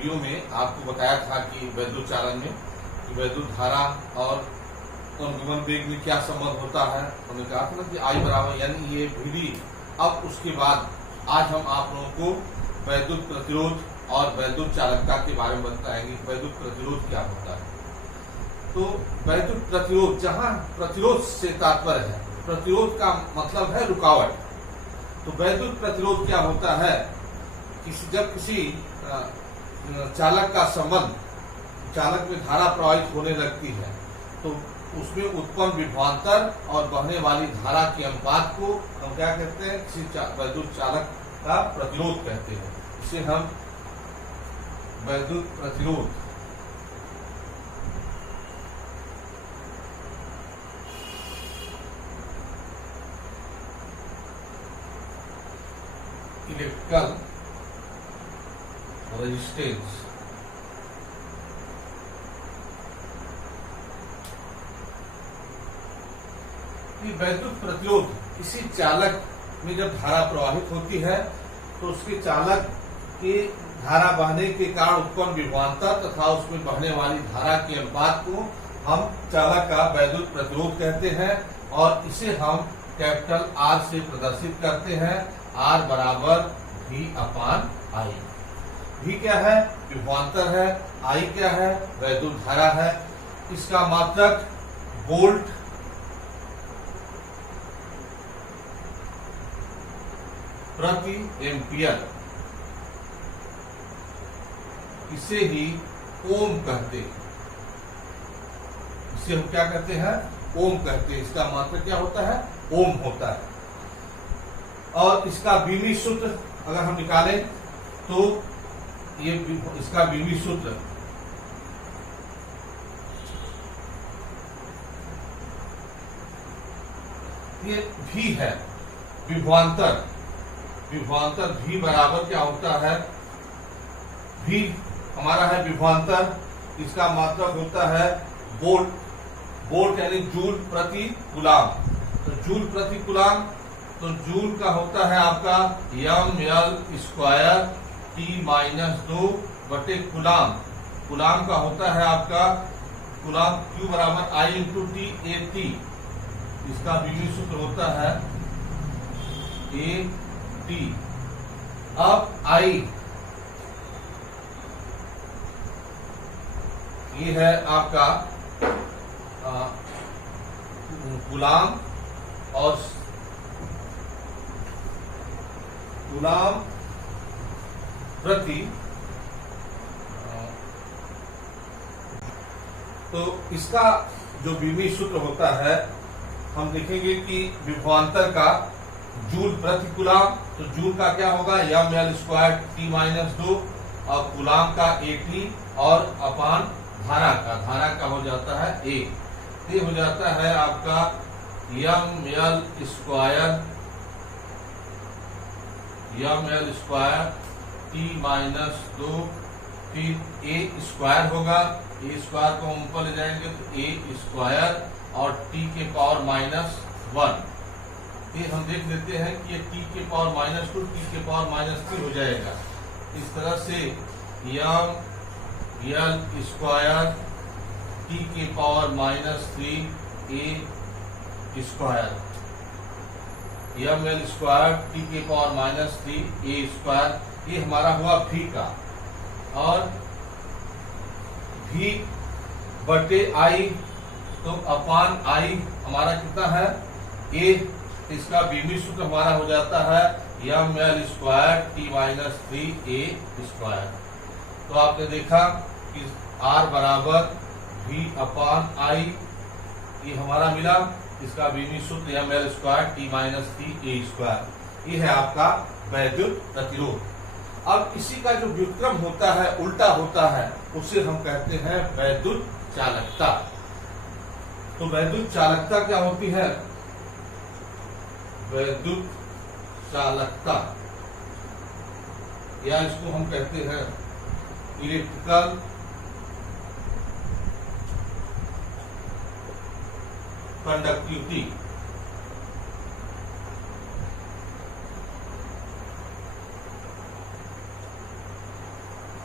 Video में आपको बताया था कि वैद्युत चालन में वैद्युत धारा और अनुगमन वेग में क्या संबंध होता है। हमने कहा था ना कि आई बराबर यानी ये वीडी। अब उसके बाद आज हम आप लोगों को वैद्युत प्रतिरोध और वैद्युत चालकता के बारे में बताएंगे। वैद्युत प्रतिरोध क्या होता है। तो वैद्युत प्रतिरोध, जहां प्रतिरोध से तात्पर्य है, प्रतिरोध का मतलब है रुकावट। तो वैद्युत प्रतिरोध क्या होता है, जब किसी चालक का संबंध, चालक में धारा प्रवाहित होने लगती है तो उसमें उत्पन्न विभवांतर और बहने वाली धारा के अनुपात को हम क्या कहते हैं, किसी वैद्युत चालक का प्रतिरोध कहते हैं। इसे हम वैद्युत प्रतिरोध इलेक्ट्रिकल रेजिस्टेंस वैद्युत प्रतिरोध किसी चालक में जब धारा प्रवाहित होती है तो उसके चालक के धारा बहने के कारण उत्पन्न विभवांतर तथा उसमें बहने वाली धारा के अनुपात को हम चालक का वैद्युत प्रतिरोध कहते हैं और इसे हम कैपिटल R से प्रदर्शित करते हैं। R बराबर V अपान I। V क्या है, विभवांतर है। I क्या है, वैद्युत धारा है। इसका मात्रक वोल्ट प्रति एम्पियर, इसे ही ओम कहते हैं। इसे हम क्या कहते हैं, ओम कहते हैं। इसका मात्रक क्या होता है, ओम होता है। और इसका बीमी सूत्र अगर हम निकालें तो ये इसका बीमी सूत्र ये भी है। विभवांतर भी बराबर क्या होता है, भी हमारा है विभवांतर, इसका मात्रक होता है वोल्ट यानी जूल प्रति कूलाम। तो जूल प्रति कूलाम, तो जूल का होता है आपका ml² T-2 बटे कूलाम। कूलाम का होता है आपका कूलाम Q बराबर I इंटू T। इसका बीमी सूत्र होता है AT। अब I ये है आपका कूलाम और कूलाम प्रति, तो इसका जो बीमी सूत्र होता है हम देखेंगे कि विभवांतर का जूल प्रति कूलाम, तो जूल का क्या होगा ml² T-2 और कूलाम का AT और अपान धारा का हो जाता है A। ये हो जाता है आपका ml² T-2, फिर A² होगा। A² को हम ऊपर ले जाएंगे तो A² और T के पावर -1। ये हम देख लेते हैं कि ये T के पावर -2 T के पावर -3 हो जाएगा। इस तरह से ml² T के पावर -3 A², ml² T के पावर -3 A², ये हमारा हुआ V का। और V बटे I, तो अपान I हमारा कितना है A। इसका बीमी सूत्र हमारा हो जाता है ml² T-3 A²। तो आपने देखा कि R बराबर V अपान I, ये हमारा मिला। इसका बीमी सूत्र ml² T-3 A²। ये है आपका वैद्युत प्रतिरोध। अब इसी का जो व्युत्क्रम होता है, उल्टा होता है, उसे हम कहते हैं वैद्युत चालकता। तो वैद्युत चालकता क्या होती है, वैद्युत चालकता या इसको हम कहते हैं इलेक्ट्रिकल कंडक्टिविटी।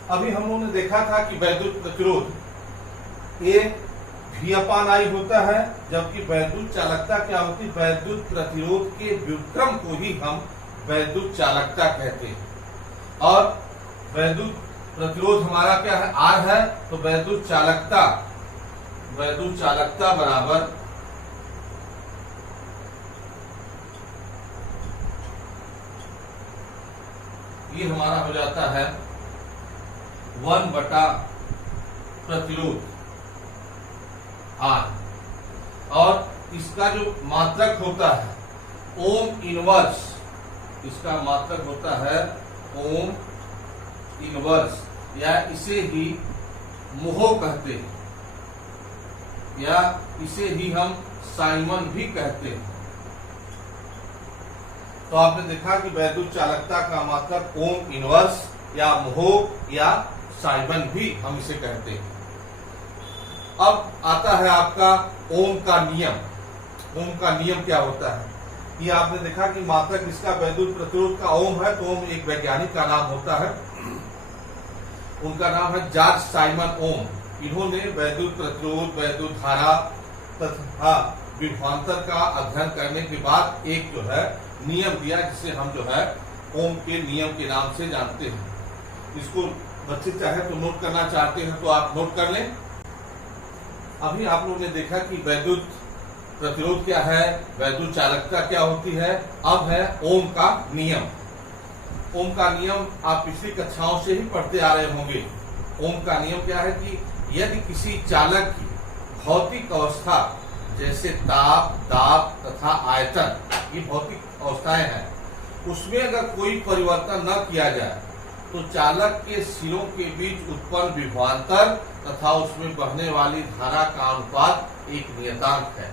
अभी हम लोगों ने देखा था कि वैद्युत प्रतिरोध ये V/I होता है, जबकि वैद्युत चालकता क्या होती है? वैद्युत प्रतिरोध के व्युत्क्रम को ही हम वैद्युत चालकता कहते हैं। और वैद्युत प्रतिरोध हमारा क्या है? R है। तो वैद्युत चालकता बराबर ये हमारा हो जाता है 1 बटा प्रतिरोध R। और इसका जो मात्रक होता है ओम इनवर्स, इसका मात्रक होता है ओम इनवर्स, या इसे ही मोह कहते हैं, या इसे ही हम साइमन भी कहते हैं। तो आपने देखा कि वैद्युत चालकता का मात्रक ओम इनवर्स या मोह या साइमन भी हम इसे कहते हैं। अब आता है आपका ओम का नियम। ओम का नियम क्या होता है? ये आपने देखा कि मात्रक इसका वैद्युत प्रतिरोध का ओम है। तो ओम एक वैज्ञानिक का नाम होता है, उनका नाम है जॉर्ज साइमन ओम। इन्होंने वैद्युत प्रतिरोध, वैद्युत धारा तथा विभवांतर का अध्ययन करने के बाद एक जो है नियम दिया, जिसे हम जो है ओम के नियम के नाम से जानते हैं। इसको बच्चे चाहे तो नोट करना चाहते हैं तो आप नोट कर लें। अभी आप लोगों ने देखा कि वैद्युत प्रतिरोध क्या है, वैद्युत चालकता क्या होती है। अब है ओम का नियम। ओम का नियम आप पिछली कक्षाओं से ही पढ़ते आ रहे होंगे। ओम का नियम क्या है कि यदि किसी चालक की भौतिक अवस्था जैसे ताप, दाब तथा आयतन, ये भौतिक अवस्थाएं हैं, उसमें अगर कोई परिवर्तन न किया जाए तो चालक के सिरों के बीच उत्पन्न विभवांतर तथा उसमें बहने वाली धारा का अनुपात एक नियतांक है।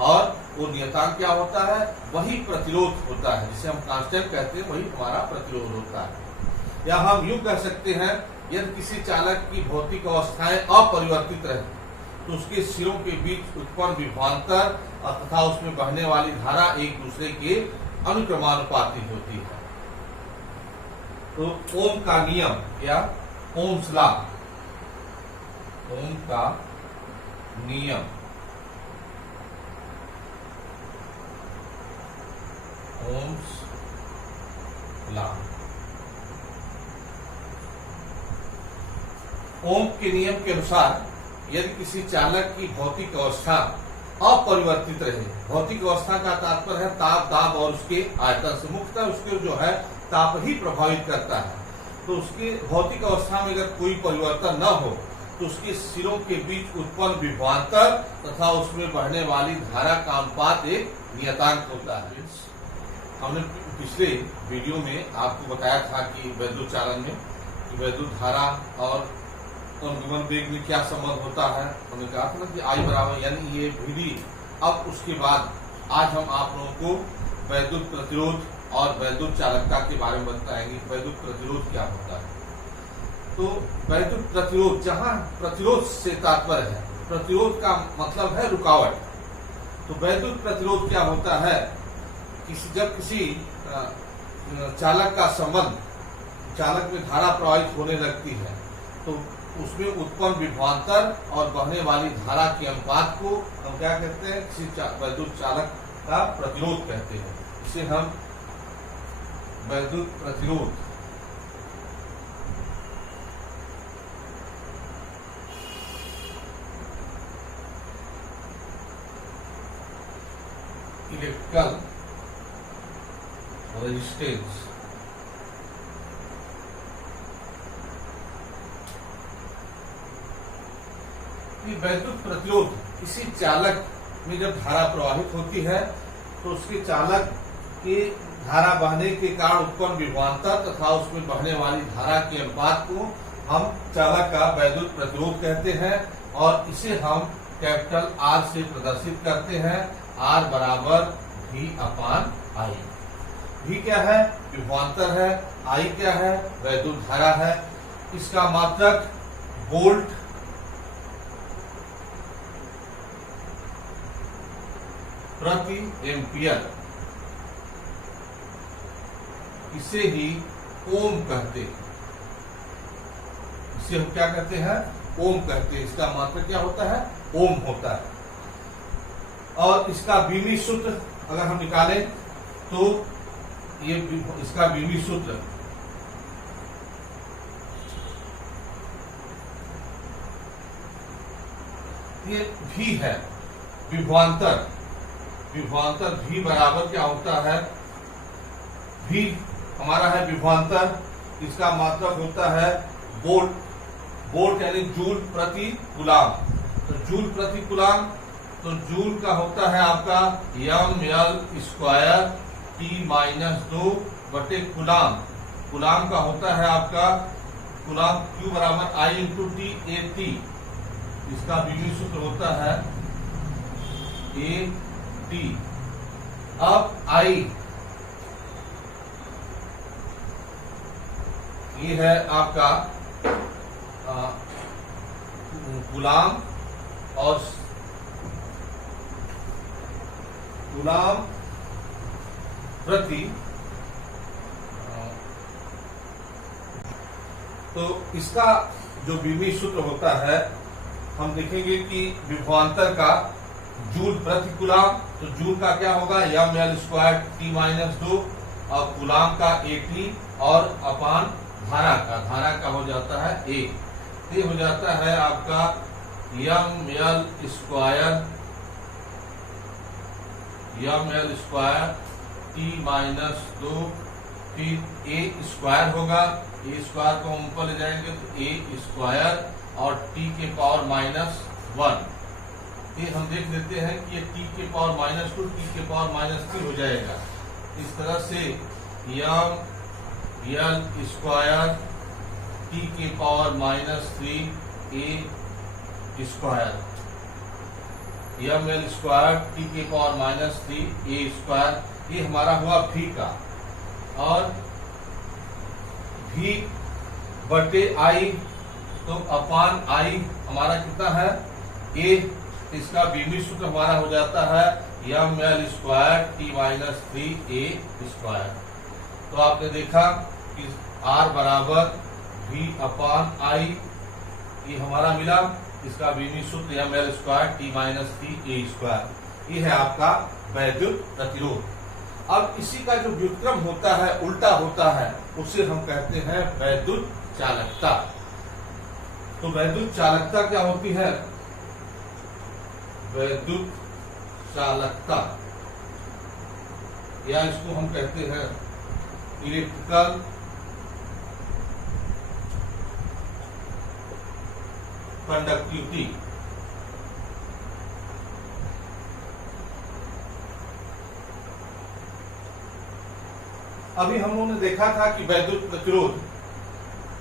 और वो नियतांक क्या होता है? वही प्रतिरोध होता है, जिसे हम कांस्टेंट कहते हैं, वही हमारा प्रतिरोध होता है। या हम यूं कह सकते हैं, यदि किसी चालक की भौतिक अवस्थाएं अपरिवर्तित रहे तो उसके सिरों के बीच उत्पन्न विभवांतर तथा उसमें बहने वाली धारा एक दूसरे के अनुक्रमानुपाती होती है। तो ओम का नियम या ओम्स लॉ, ओम का नियम, ओम्स लॉ, ओम के नियम के अनुसार यदि किसी चालक की भौतिक अवस्था अपरिवर्तित रहे, भौतिक अवस्था का तात्पर्य है ताप, दाब और उसके आयतन से, मुख्यतः उसके जो है ताप ही प्रभावित करता है। तो उसके भौतिक अवस्था में अगर कोई परिवर्तन न हो तो उसके सिरों के बीच उत्पन्न विभवांतर तथा उसमें बहने वाली धारा का अनुपात एक नियतांक होता है। हमने पिछले वीडियो में आपको बताया था कि वैद्युत चालन में वैद्युत धारा और अनुगमन वेग में क्या संबंध होता है। हमने कहा था ना कि I बराबर यानी ये VD। अब उसके बाद आज हम आप लोगों को वैद्युत प्रतिरोध और वैद्युत चालकता के बारे में बताएंगे। वैद्युत प्रतिरोध क्या होता है? तो वैद्युत प्रतिरोध, जहां प्रतिरोध से तात्पर्य है, प्रतिरोध का मतलब है रुकावट। तो वैद्युत प्रतिरोध क्या होता है? जब किसी चालक का संबंध, चालक में धारा प्रवाहित होने लगती है तो उसमें उत्पन्न विभवांतर और बहने वाली धारा के अनुपात को हम क्या कहते हैं? किसी वैद्युत चालक का प्रतिरोध कहते हैं। इसे हम वैद्युत प्रतिरोध, इलेक्ट्रिकल रेजिस्टेंस, वैद्युत प्रतिरोध किसी चालक में जब धारा प्रवाहित होती है तो उसके चालक के धारा बहने के कारण उत्पन्न विभवांतर तथा उसमें बहने वाली धारा के अनुपात को हम चालक का वैद्युत प्रतिरोध कहते हैं। और इसे हम कैपिटल R से प्रदर्शित करते हैं। R बराबर V/I। V क्या है? विभवांतर है। I क्या है? वैद्युत धारा है। इसका मात्रक वोल्ट प्रति एम्पियर, इसे ही ओम कहते हैं। इसे हम क्या कहते हैं, ओम कहते हैं। इसका मात्रक क्या होता है, ओम होता है। और इसका बीमी सूत्र अगर हम निकालें तो ये इसका बीमी सूत्र ये भी है विभवांतर। विभवांतर भी बराबर क्या होता है, भी हमारा है विभवांतर, इसका मात्रक होता है वोल्ट। वोल्ट यानी जूल प्रति कूलाम। तो जूल प्रति कूलाम, तो जूल का होता है आपका ml² T-2 बटे कूलाम। कूलाम का होता है आपका कूलाम Q बराबर I × T AT। इसका बीमी सूत्र होता है AT। अब I ये है आपका कूलाम और कूलाम प्रति, तो इसका जो बीमी सूत्र होता है हम देखेंगे कि विभवांतर का जूल प्रति कूलाम, तो जूल का क्या होगा ml² T-2 और कूलाम का AT और अपान धारा का हो जाता है A। ये हो जाता है आपका ml² T-2, फिर A² होगा, A² को हम ऊपर ले जाएंगे तो A² और T के पावर -1। ये हम देख लेते हैं कि ये T के पावर -2 T के पावर -3 हो जाएगा। इस तरह से ml² T के पावर -3 A², ml² T के पावर -3 A², ये हमारा हुआ V का। और V बटे I, तो अपान I हमारा कितना है A। इसका बीमी सूत्र हमारा हो जाता है ml² T-3 A²। तो आपने देखा कि R बराबर V अपान I ये हमारा मिला। इसका बीमी सूत्र ml² T-3 A²। ये है आपका वैद्युत प्रतिरोध। अब इसी का जो व्युत्क्रम होता है, उल्टा होता है, उसे हम कहते हैं वैद्युत चालकता। तो वैद्युत चालकता क्या होती है, वैद्युत चालकता या इसको हम कहते हैं इलेक्ट्रिकल कंडक्टिविटी। अभी हम लोगों ने देखा था कि वैद्युत प्रतिरोध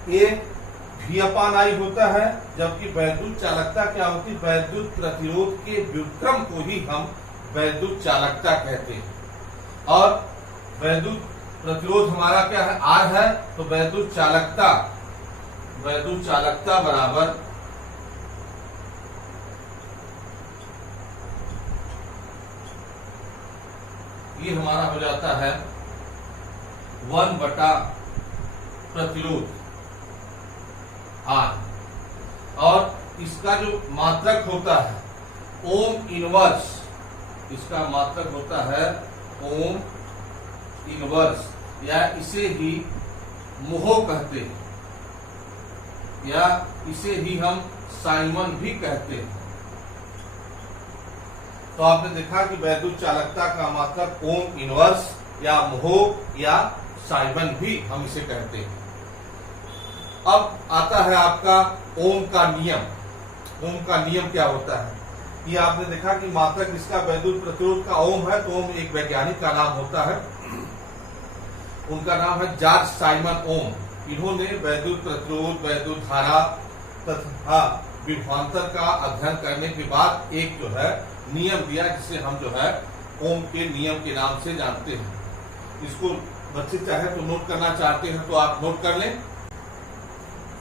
ये V/I होता है, जबकि वैद्युत चालकता क्या होती है, वैद्युत प्रतिरोध के व्युत्क्रम को ही हम वैद्युत चालकता कहते हैं। और वैद्युत प्रतिरोध हमारा क्या है, R है, तो वैद्युत चालकता बराबर ये हमारा हो जाता है 1 बटा प्रतिरोध R। और इसका जो मात्रक होता है ओम इनवर्स, इसका मात्रक होता है ओम इनवर्स, या इसे ही मोह कहते हैं, या इसे ही हम साइमन भी कहते हैं। तो आपने देखा कि वैद्युत चालकता का मात्रक ओम इनवर्स या मोह या साइमन भी हम इसे कहते हैं। अब आता है आपका ओम का नियम। ओम का नियम क्या होता है, ये आपने देखा कि मात्रक इसका वैद्युत प्रतिरोध का ओम है, तो ओम एक वैज्ञानिक का नाम होता है, उनका नाम है जॉर्ज साइमन ओम। इन्होंने वैद्युत प्रतिरोध, वैद्युत धारा तथा विभवांतर का अध्ययन करने के बाद एक जो है नियम दिया, जिसे हम जो है ओम के नियम के नाम से जानते हैं। इसको बच्चे चाहे तो नोट करना चाहते हैं तो आप नोट कर लें।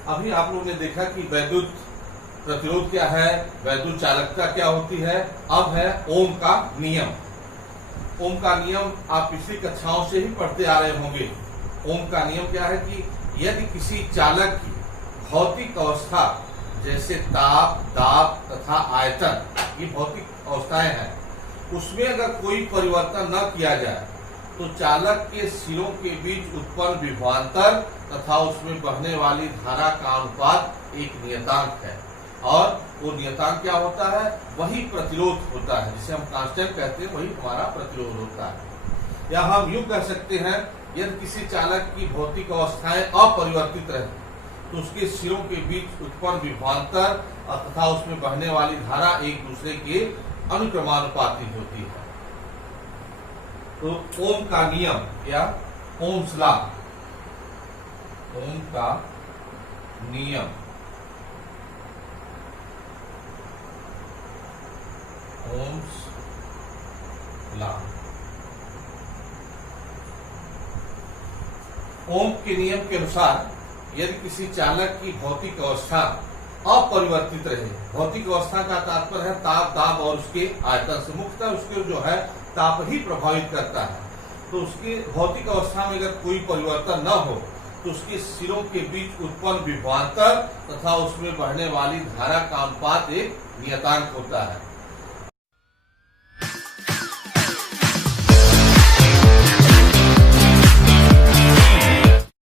अभी आप लोगों ने देखा कि वैद्युत प्रतिरोध क्या है, वैद्युत चालकता क्या होती है। अब है ओम का नियम। ओम का नियम आप पिछली कक्षाओं से ही पढ़ते आ रहे होंगे। ओम का नियम क्या है कि यदि किसी चालक की भौतिक अवस्था जैसे ताप, दाब तथा आयतन, ये भौतिक अवस्थाएं हैं, उसमें अगर कोई परिवर्तन न किया जाए तो चालक के सिरों के बीच उत्पन्न विभवांतर तथा उसमें बहने वाली धारा का अनुपात एक नियतांक है, और वो नियतांक क्या होता है? वही प्रतिरोध होता है, जिसे हम कांस्टेंट कहते हैं, वही हमारा प्रतिरोध होता है। या हम यूं कह सकते हैं, यदि किसी चालक की भौतिक अवस्थाएं अपरिवर्तित रहे तो उसके सिरों के बीच उत्पन्न विभवांतर तथा उसमें बहने वाली धारा एक दूसरे के अनुक्रमानुपाती होती है। तो ओम का नियम या ओम्स लॉ, ओम का नियम, ओम्स लॉ, ओम के नियम के अनुसार यदि किसी चालक की भौतिक अवस्था अपरिवर्तित रहे, भौतिक अवस्था का तात्पर्य है ताप, दाब और उसके आयतन से, मुख्यतः उसके जो है ताप ही प्रभावित करता है। तो उसकी भौतिक अवस्था में अगर कोई परिवर्तन न हो तो उसके सिरों के बीच उत्पन्न विभवांतर तथा उसमें बहने वाली धारा का अनुपात एक नियतांक होता है।